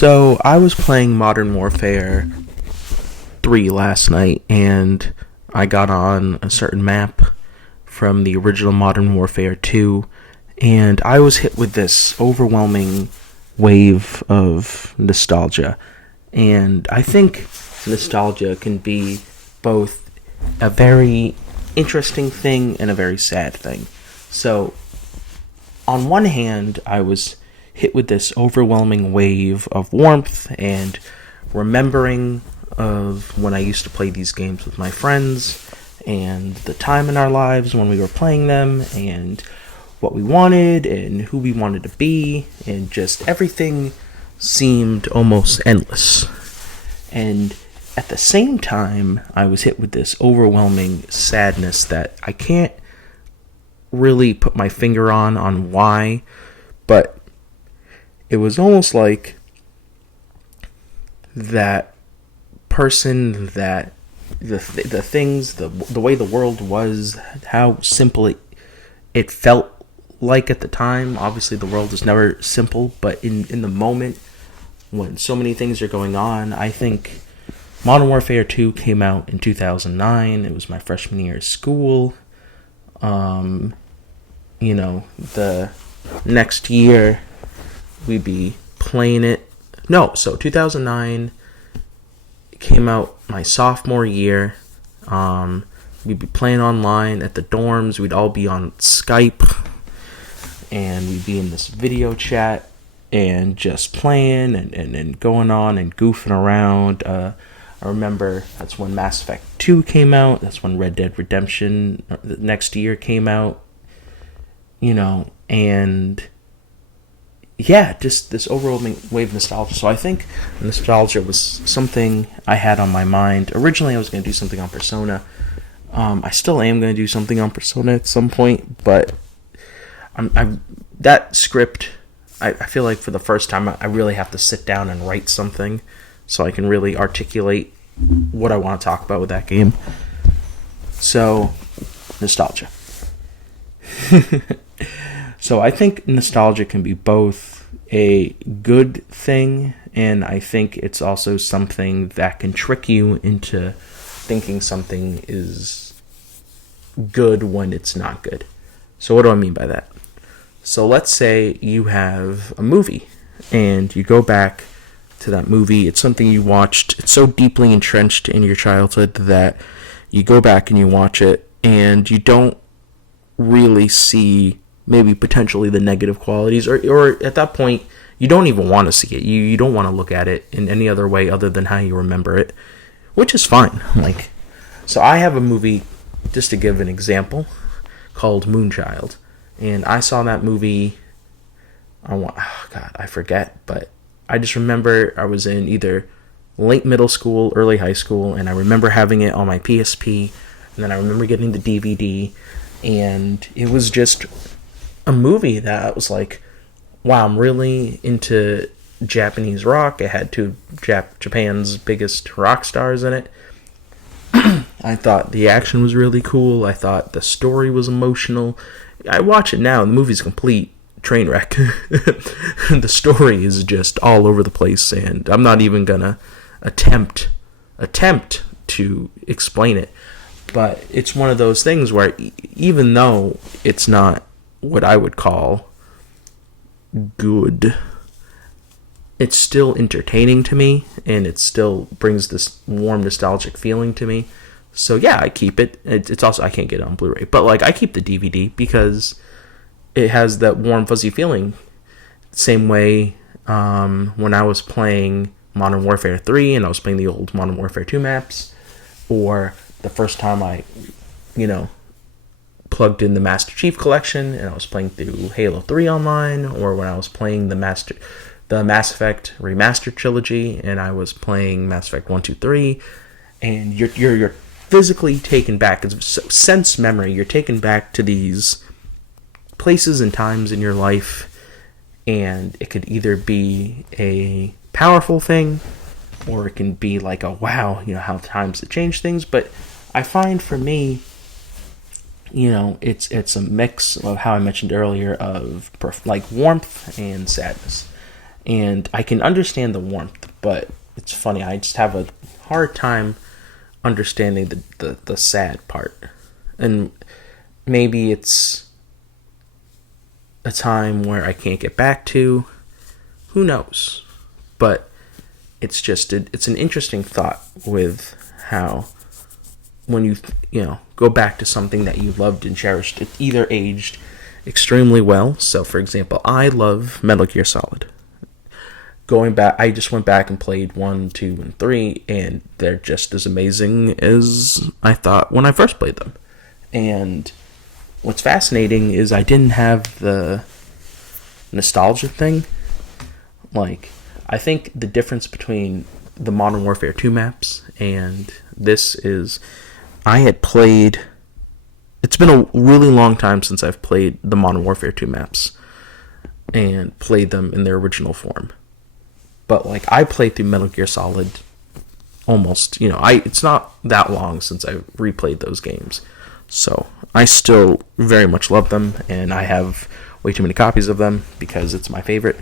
So I was playing Modern Warfare 3 last night, and I got on a certain map from the original Modern Warfare 2, and I was hit with this overwhelming wave of nostalgia. And I think nostalgia can be both a very interesting thing and a very sad thing. So, on one hand, I was hit with this overwhelming wave of warmth and remembering of when I used to play these games with my friends and the time in our lives when we were playing them and what we wanted and who we wanted to be, and just everything seemed almost endless. And at the same time, I was hit with this overwhelming sadness that I can't really put my finger on why, but it was almost like that person, that the things, the way the world was, how simple it felt like at the time. Obviously the world is never simple, but in the moment when so many things are going on, I think Modern Warfare 2 came out in 2009. It was my freshman year of school. The next year we'd be playing it. No, so 2009 came out my sophomore year. We'd be playing online at the dorms. We'd all be on Skype, and we'd be in this video chat and just playing and going on and goofing around. I remember that's when Mass Effect 2 came out. That's when Red Dead Redemption the next year came out. And yeah, just this overwhelming wave of nostalgia. So I think nostalgia was something I had on my mind. Originally, I was going to do something on Persona. I still am going to do something on Persona at some point, but that script, I feel like for the first time, I really have to sit down and write something so I can really articulate what I want to talk about with that game. So, nostalgia. So I think nostalgia can be both a good thing, and I think it's also something that can trick you into thinking something is good when it's not good. So what do I mean by that? So let's say you have a movie, and you go back to that movie. It's something you watched. It's so deeply entrenched in your childhood that you go back and you watch it, and you don't really see maybe potentially the negative qualities, or at that point you don't even want to see it. You don't want to look at it in any other way other than how you remember it, which is fine. So I have a movie, just to give an example, called Moonchild, and I saw that movie, I forget, but I just remember I was in either late middle school, early high school, and I remember having it on my PSP, and then I remember getting the DVD, and it was just a movie that was like, wow, I'm really into Japanese rock. It had two Japan's biggest rock stars in it. I thought the action was really cool. I thought the story was emotional. I watch it now, and the movie's a complete train wreck. The story is just all over the place, and I'm not even gonna attempt to explain it. But it's one of those things where even though it's not what I would call good, it's still entertaining to me, and it still brings this warm nostalgic feeling to me. So yeah, I keep it. It's also, I can't get it on Blu-ray, but I keep the DVD because it has that warm fuzzy feeling. Same way when I was playing Modern Warfare 3 and I was playing the old Modern Warfare 2 maps, or the first time I plugged in the Master Chief Collection and I was playing through Halo 3 online, or when I was playing the Mass Effect Remastered Trilogy and I was playing Mass Effect 1, 2, 3, and you're physically taken back. It's sense memory. You're taken back to these places and times in your life, and it could either be a powerful thing, or it can be like a wow, how times have changed things. But I find for me, it's a mix of how I mentioned earlier of warmth and sadness. And I can understand the warmth, but it's funny, I just have a hard time understanding the sad part. And maybe it's a time where I can't get back to. Who knows? But it's just it's an interesting thought with how when you go back to something that you loved and cherished, it either aged extremely well. So for example, I love Metal Gear Solid. Going back, I just went back and played 1, 2, and 3, and they're just as amazing as I thought when I first played them. And what's fascinating is I didn't have the nostalgia thing. Like, I think the difference between the Modern Warfare 2 maps and this is I had played. It's been a really long time since I've played the Modern Warfare 2 maps and played them in their original form. But like I played through Metal Gear Solid almost, it's not that long since I replayed those games. So I still very much love them, and I have way too many copies of them because it's my favorite.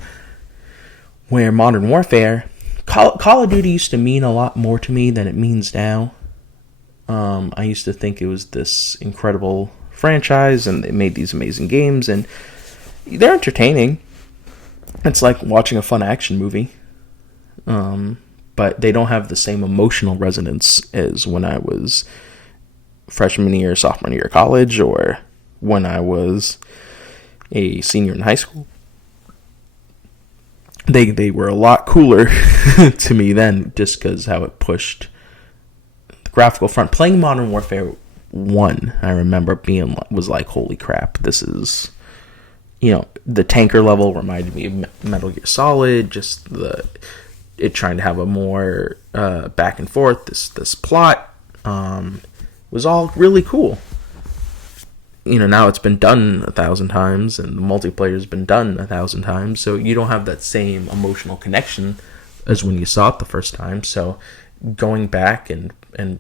Where Modern Warfare, Call of Duty used to mean a lot more to me than it means now. I used to think it was this incredible franchise, and they made these amazing games, and they're entertaining. It's like watching a fun action movie. But they don't have the same emotional resonance as when I was freshman year, sophomore year of college, or when I was a senior in high school. They were a lot cooler to me then, just because how it pushed the graphical front. Playing Modern Warfare 1, I remember was like, holy crap, this is, the tanker level reminded me of Metal Gear Solid, just it trying to have a more back and forth, this plot was all really cool. Now it's been done 1,000 times, and the multiplayer's been done 1,000 times, so you don't have that same emotional connection as when you saw it the first time. So going back and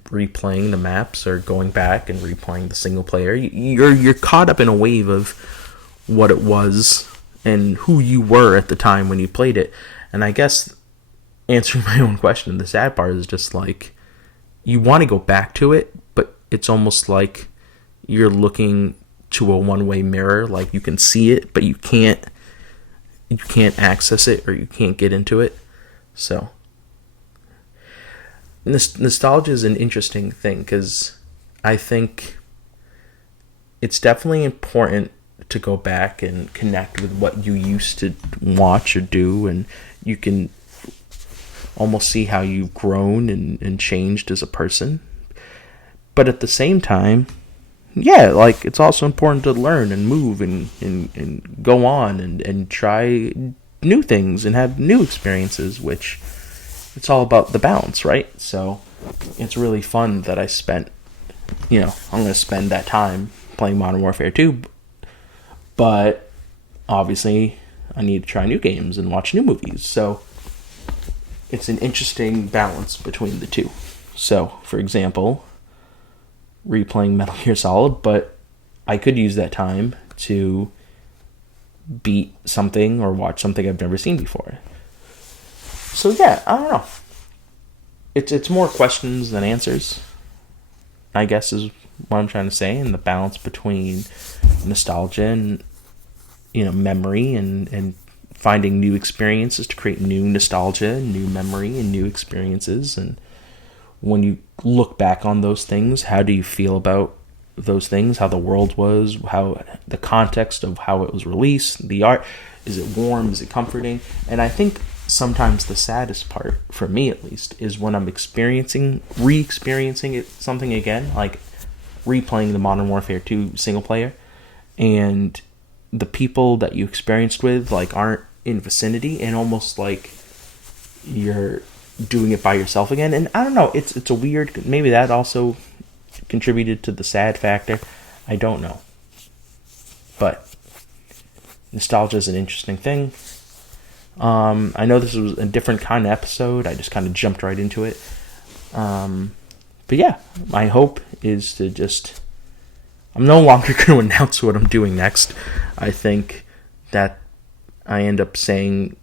replaying the maps, or going back and replaying the single player, you're caught up in a wave of what it was and who you were at the time when you played it. And I guess answering my own question, the sad part is just like you want to go back to it, but it's almost like you're looking to a one-way mirror. Like you can see it, but you can't access it, or you can't get into it. So nostalgia is an interesting thing, because I think it's definitely important to go back and connect with what you used to watch or do, and you can almost see how you've grown and changed as a person. But at the same time, like it's also important to learn and move and go on and try new things and have new experiences, which it's all about the balance, right? So it's really fun that I spent, I'm going to spend that time playing Modern Warfare 2, but obviously I need to try new games and watch new movies. So it's an interesting balance between the two. So, for example, replaying Metal Gear Solid, but I could use that time to beat something or watch something I've never seen before. So yeah, I don't know. It's more questions than answers, I guess, is what I'm trying to say, and the balance between nostalgia and memory and finding new experiences to create new nostalgia, new memory, and new experiences. And when you look back on those things, how do you feel about those things? How the world was, how the context of how it was released, the art. Is it warm? Is it comforting? And I think sometimes the saddest part, for me at least, is when I'm re-experiencing something again, like replaying the Modern Warfare 2 single player, and the people that you experienced with aren't in vicinity, and almost like you're doing it by yourself again. And I don't know, it's a weird, maybe that also contributed to the sad factor. I don't know. But nostalgia is an interesting thing. I know this was a different kind of episode. I just kind of jumped right into it. But yeah, my hope is to just... I'm no longer going to announce what I'm doing next. I think that I end up saying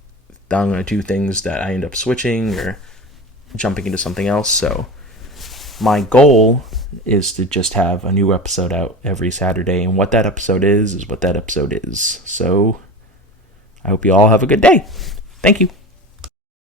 I'm going to do things that I end up switching or jumping into something else. So my goal is to just have a new episode out every Saturday, and what that episode is what that episode is. So I hope you all have a good day. Thank you.